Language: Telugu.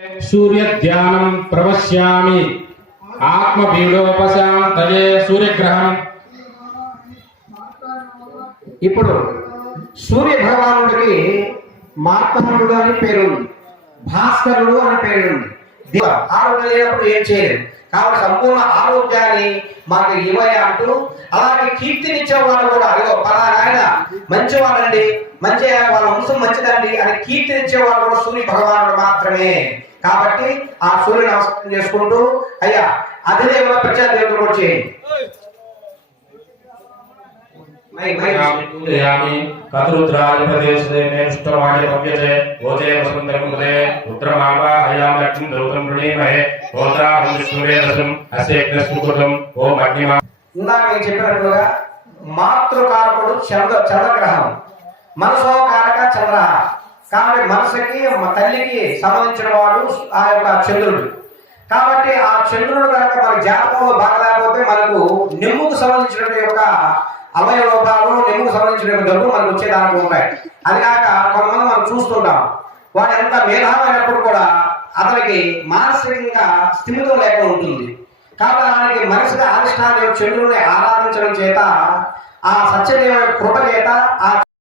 సూర్య ధ్యానం ప్రవశ్యామి. ఆత్మ పీడోపశాంతయే సూర్యగ్రహణం ఇప్పుడు సూర్య భగవానుడికి మార్తాండుడు అని పేరు ఉంది భాస్కరుడు అని పేరు ఉంది ఆరోగ్యం లేనప్పుడు ఏం చేయలేదు కాబట్టి సంపూర్ణ ఆరోగ్యాన్ని మాకు ఇవ్వయ అంటూ అలాగే కీర్తినిచ్చేవాడు కూడా. అదిగో పలానా ఆయన మంచివాడండి మంచి వాళ్ళ వంశం మంచిదండి అని కీర్తినిచ్చేవాడు కూడా సూర్య భగవానుడు మాత్రమే. కాబట్టి ఆ సూర్య నమస్కారం చేసుకుంటూ అయ్యా అధిదేవుల ప్రజాదేవుడు కూడా చేయండి ఇందాక నేను చెప్పినట్లుగా మాతృకారకుడు చంద్ర చంద్రగ్రహం. మనసో కారక చంద్ర. కాబట్టి మనసుకి తల్లికి సంబంధించిన వాడు ఆ యొక్క చంద్రుడు. కాబట్టి ఆ చంద్రుడు కనుక మన జాతకంలో బాగలేకపోతే మనకు నిమ్ముకు సంబంధించిన యొక్క అవయవ లోపాలు నిమ్ముకు సంబంధించిన యొక్క జబ్బులు మనకు వచ్చేదానికి ఉంటాయి. అది కాక కొంతమంది మనం చూస్తుంటాం. వాడు ఎంత మేధావైనప్పుడు కూడా అతనికి మానసికంగా స్థిమితం లేకుండా ఉంటుంది. కాబట్టి అలాంటి మనసుగా ఆవిష్టాన్ని చంద్రుని ఆరాధించడం చేత ఆ సత్యదేవ కృప చేత ఆ